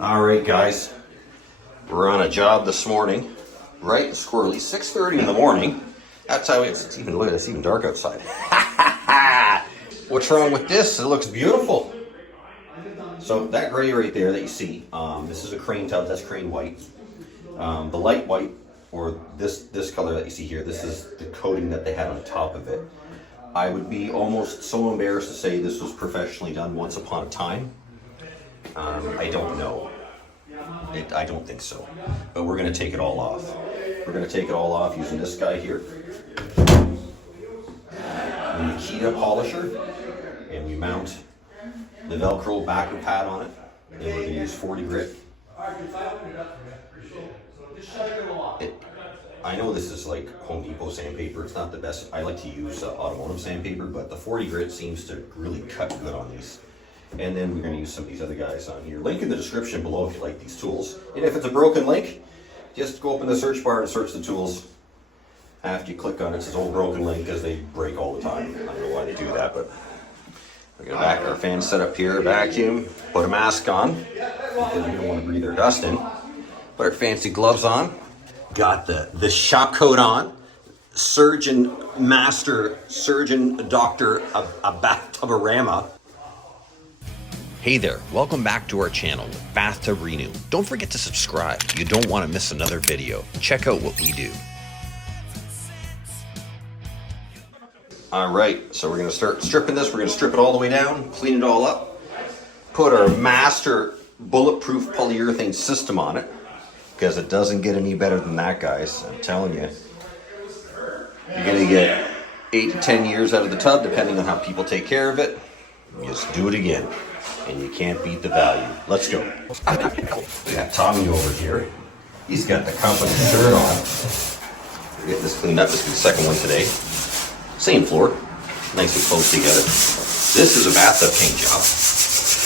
All right, guys, we're on a job this morning, bright and squirrely, 6:30 in the morning. That's how it's even dark outside. What's wrong with this? It looks beautiful. So that gray right there that you see, this is a crane tub. That's crane white. The light white, or this color that you see here, this is the coating that they had on top of it. I would be almost so embarrassed to say this was professionally done once upon a time. I don't know. I don't think so. But we're going to take it all off. We're going to take it all off using this guy here. The Nikita polisher. And we mount the Velcro backer pad on it. And we're going to use 40 grit. I know this is like Home Depot sandpaper. It's not the best. I like to use automotive sandpaper, but the 40 grit seems to really cut good on these. And then we're going to use some of these other guys on here. Link in the description below if you like these tools. And if it's a broken link, just go open the search bar and search the tools. After you click on it, it says old broken link because they break all the time. I don't know why they do that, but we're going to back our fan set up here, vacuum, put a mask on because we don't want to breathe our dust in. Put our fancy gloves on. Got the shop coat on. Surgeon, master, surgeon, doctor, a bathtub-orama. Hey there, welcome back to our channel, Bathtub Renew. Don't forget to subscribe. You don't want to miss another video. Check out what we do. All right, so we're going to start stripping this. We're going to strip it all the way down, clean it all up, put our master bulletproof polyurethane system on it, because it doesn't get any better than that, guys. I'm telling you. You're going to get 8 to 10 years out of the tub, depending on how people take care of it. Just do it again. And you can't beat the value. Let's go. We got Tommy over here. He's got the company shirt on. We're getting this cleaned up. This is the second one today. Same floor. Nice and close together. This is a bathtub paint job.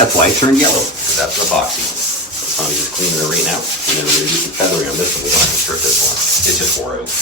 That's why it turned yellow, because that's an epoxy. So Tommy's just cleaning it right now. And then we're going to do some feathering on this one. We don't have to strip this one. It's just wore out.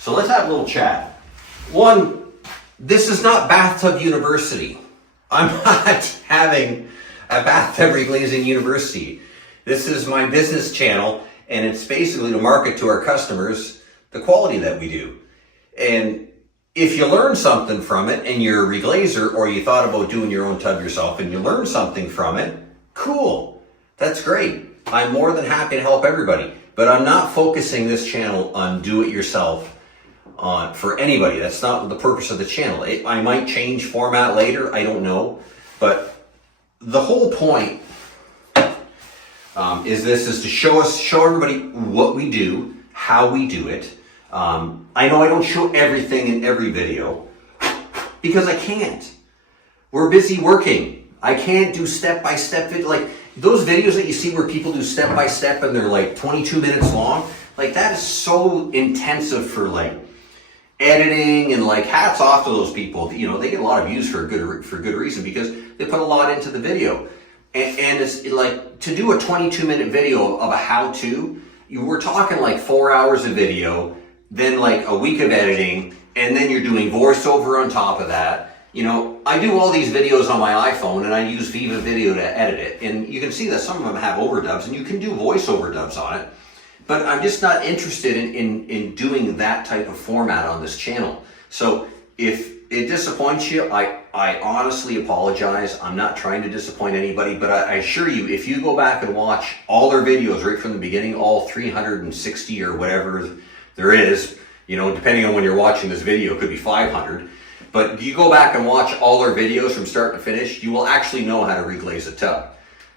So let's have a little chat. One, this is not Bathtub University. I'm not having a bathtub reglazing university. This is my business channel, and it's basically to market to our customers the quality that we do. And if you learn something from it and you're a reglazer, or you thought about doing your own tub yourself and you learn something from it, cool. That's great. I'm more than happy to help everybody. But I'm not focusing this channel on do-it-yourself for anybody. That's not the purpose of the channel. I might change format later, I don't know. But the whole point is to show everybody what we do, how we do it. I know I don't show everything in every video because I can't. We're busy working. I can't do step-by-step video. Like those videos that you see where people do step-by-step and they're like 22 minutes long, like that is so intensive for like editing, and like hats off to those people. You know, they get a lot of views for good reason because they put a lot into the video. And it's like to do a 22-minute video of a how-to, we're talking like 4 hours of video, then like a week of editing, and then you're doing voiceover on top of that. You know, I do all these videos on my iPhone and I use Viva Video to edit it. And you can see that some of them have overdubs and you can do voiceover dubs on it. But I'm just not interested in doing that type of format on this channel. So if it disappoints you, I honestly apologize. I'm not trying to disappoint anybody, but I assure you, if you go back and watch all their videos right from the beginning, all 360 or whatever there is, you know, depending on when you're watching this video, it could be 500. But you go back and watch all their videos from start to finish, you will actually know how to reglaze a tub.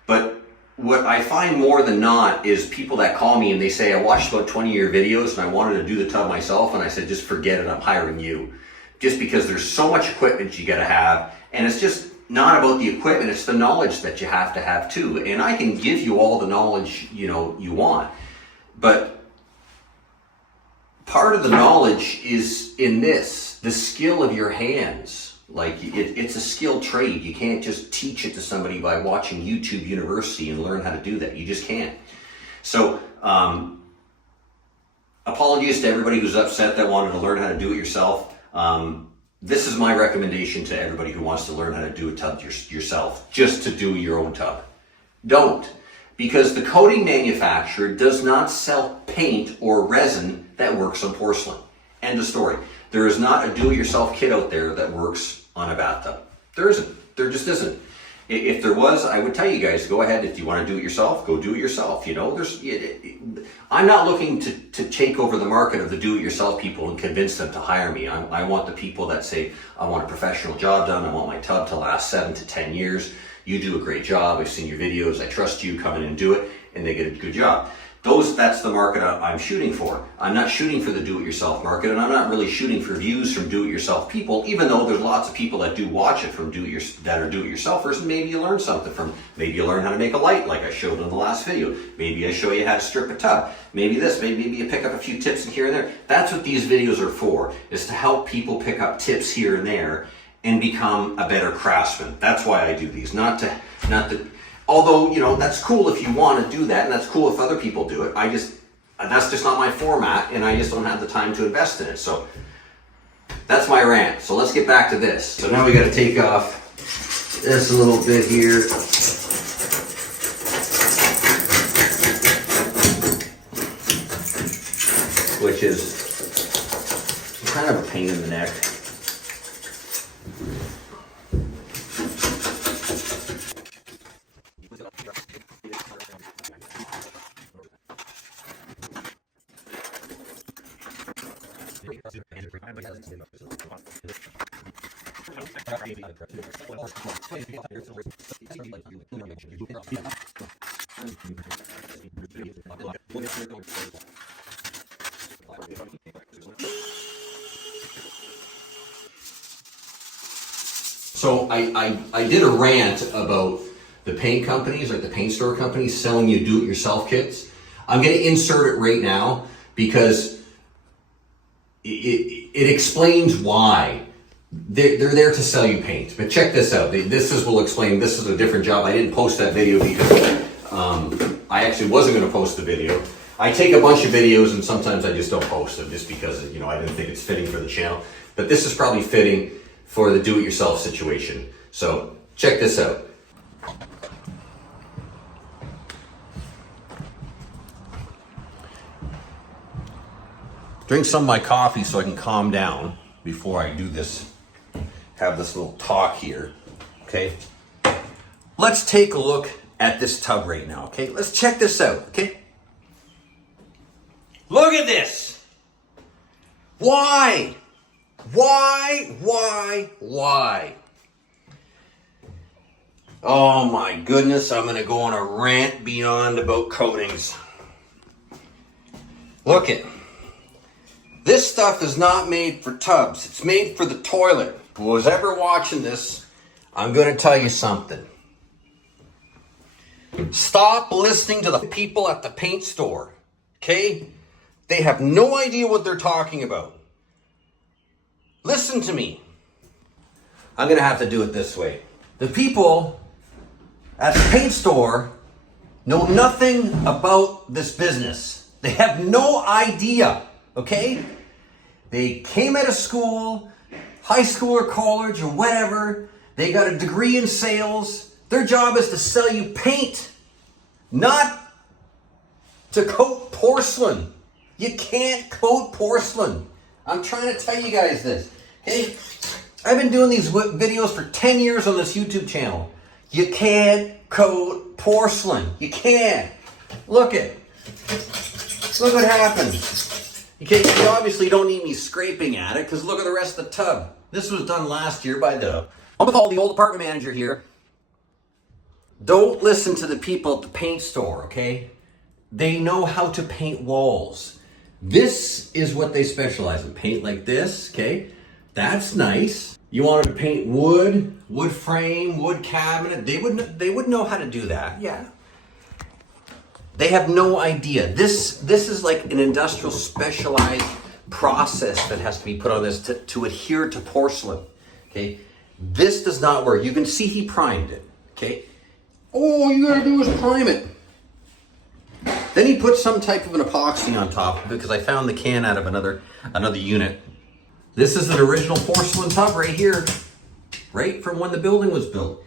But what I find more than not is people that call me and they say, I watched about 20 of your videos and I wanted to do the tub myself. And I said, just forget it, I'm hiring you. Just because there's so much equipment you gotta have. And it's just not about the equipment, it's the knowledge that you have to have too. And I can give you all the knowledge, you know, you want. But part of the knowledge is in this, the skill of your hands. Like it's a skilled trade. You can't just teach it to somebody by watching YouTube University and learn how to do that. You just can't. So apologies to everybody who's upset that wanted to learn how to do it yourself. This is my recommendation to everybody who wants to learn how to do a tub yourself, just to do your own tub. Don't. Because the coating manufacturer does not sell paint or resin that works on porcelain. End of story. There is not a do-it-yourself kit out there that works on a bathtub. There isn't. There just isn't. If there was, I would tell you guys, go ahead. If you want to do it yourself, go do it yourself. You know, I'm not looking to take over the market of the do-it-yourself people and convince them to hire me. I want the people that say, I want a professional job done. I want my tub to last 7 to 10 years. You do a great job. I've seen your videos. I trust you. Come in and do it, and they get a good job. That's the market I'm shooting for. I'm not shooting for the do-it-yourself market, and I'm not really shooting for views from do-it-yourself people, even though there's lots of people that do watch it from that are do-it-yourselfers, and maybe you learn something from. Maybe you learn how to make a light like I showed in the last video. Maybe I show you how to strip a tub. Maybe this, maybe you pick up a few tips here and there. That's what these videos are for, is to help people pick up tips here and there and become a better craftsman. That's why I do these, not to although, you know, that's cool if you want to do that, and that's cool if other people do it. That's just not my format, and I just don't have the time to invest in it. So that's my rant. So let's get back to this. So now we got to take off this a little bit here. Which is kind of a pain in the neck. So I did a rant about the paint companies, like the paint store companies selling you do-it-yourself kits. I'm going to insert it right now because it explains why they're there to sell you paint. But check this out. Will explain. This is a different job. I didn't post that video because I actually wasn't going to post the video. I take a bunch of videos and sometimes I just don't post them just because, you know, I didn't think it's fitting for the channel. But this is probably fitting for the do-it-yourself situation. So check this out. drink some of my coffee so I can calm down before I do this, have this little talk here, okay? Let's take a look at this tub right now, okay? Let's check this out, okay? Look at this. Why? Why? Oh my goodness, I'm gonna go on a rant beyond about coatings. Look it. This stuff is not made for tubs. It's made for the toilet. Who's ever watching this, I'm gonna tell you something. Stop listening to the people at the paint store, okay? They have no idea what they're talking about. Listen to me. I'm gonna have to do it this way. The people at the paint store know nothing about this business. They have no idea, okay? They came out of school, high school or college or whatever. They got a degree in sales. Their job is to sell you paint, not to coat porcelain. You can't coat porcelain. I'm trying to tell you guys this, okay? I've been doing these videos for 10 years on this YouTube channel. You can't coat porcelain. You can't. Look what happened. Okay, you obviously don't need me scraping at it because look at the rest of the tub. This was done last year by the old apartment manager here. Don't listen to the people at the paint store, okay? They know how to paint walls. This is what they specialize in. Paint like this, okay? That's nice. You wanted to paint wood frame, wood cabinet. They would know how to do that, yeah. They have no idea. This is like an industrial specialized process that has to be put on this to adhere to porcelain, okay? This does not work. You can see he primed it, okay? All you gotta do is prime it. Then he put some type of an epoxy on top because I found the can out of another unit. This is an original porcelain tub right here, right from when the building was built.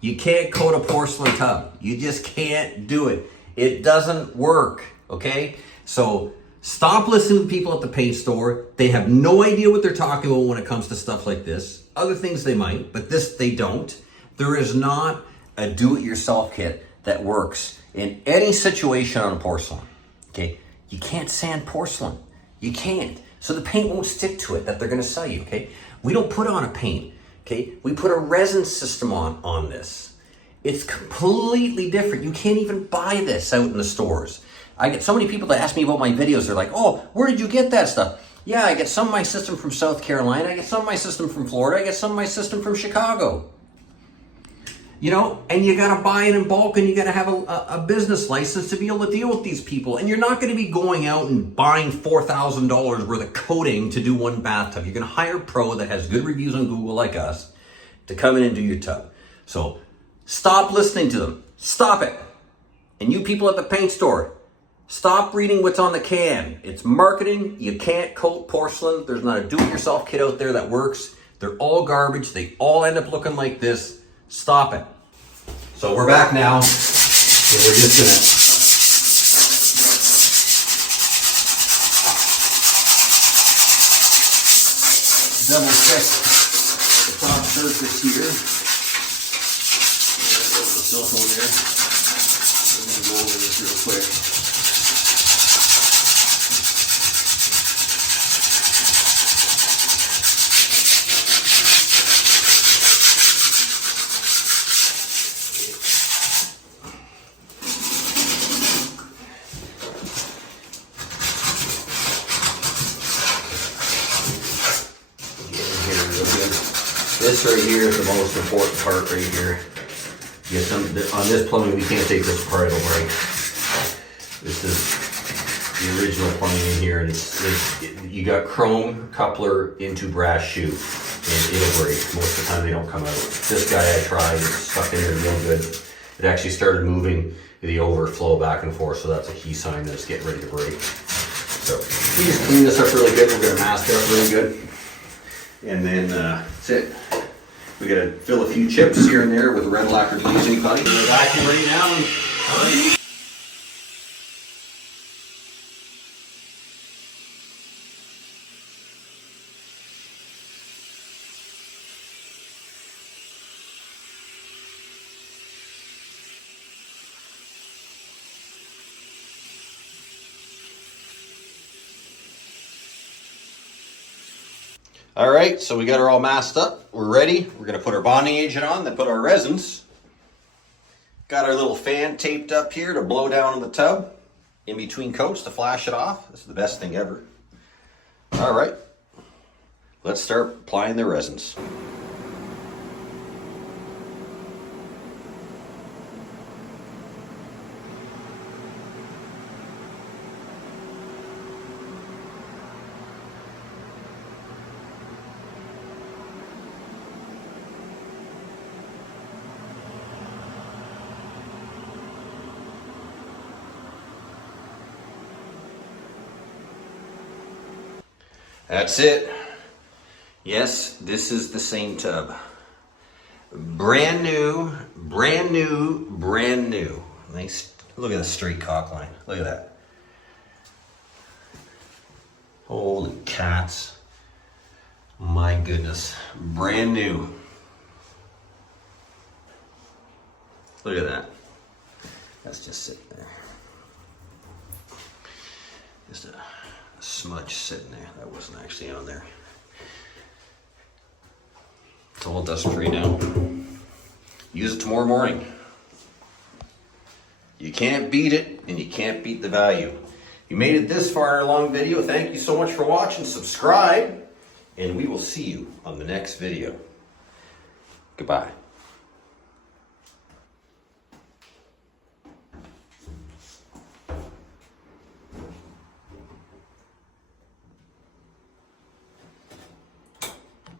You can't coat a porcelain tub. You just can't do it. It doesn't work, okay? So stop listening to people at the paint store. They have no idea what they're talking about when it comes to stuff like this. Other things they might, but this they don't. There is not a do-it-yourself kit that works in any situation on porcelain, okay? You can't sand porcelain. You can't. So the paint won't stick to it that they're gonna sell you, okay? We don't put on a paint, okay? We put a resin system on this. It's completely different. You can't even buy this out in the stores. I get so many people that ask me about my videos. They're like, oh, where did you get that stuff? Yeah, I get some of my system from South Carolina. I get some of my system from Florida. I get some of my system from Chicago. You know, and you gotta buy it in bulk and you gotta have a business license to be able to deal with these people. And you're not gonna be going out and buying $4,000 worth of coating to do one bathtub. You're gonna hire a pro that has good reviews on Google like us to come in and do your tub. So stop listening to them. Stop it. And you people at the paint store, stop reading what's on the can. It's marketing. You can't coat porcelain. There's not a do-it-yourself kit out there that works. They're all garbage. They all end up looking like this. Stop it. So we're back now, and we're just gonna double check the top surface here. There's the silicone there. We're gonna go over this real quick. This right here is the most important part right here. On this plumbing, we can't take this apart, don't worry. This is the original plumbing in here, and you got chrome coupler into brass shoe, and it'll break. Most of the time they don't come out. This guy I tried, it's stuck in there real good. It actually started moving the overflow back and forth, so that's a key sign that it's getting ready to break. So we just clean this up really good. We're gonna mask it up really good. And then that's it. We gotta fill a few chips here and there with red lacquer glazing putty. We're vacuum right now. All right, so we got her all masked up. We're ready. We're gonna put our bonding agent on, then put our resins. Got our little fan taped up here to blow down in the tub in between coats to flash it off. This is the best thing ever. All right, let's start applying the resins. That's it. Yes, this is the same tub. Brand new, brand new, brand new. Nice. Look at the straight caulk line. Look at that. Holy cats. My goodness. Brand new. Look at that. That's just sitting there. Just a smudge sitting there. That wasn't actually on there. It's all dust free now. Use it tomorrow morning. You can't beat it, and you can't beat the value. You made it this far in a long video. Thank you so much for watching. Subscribe, and we will see you on the next video. Goodbye.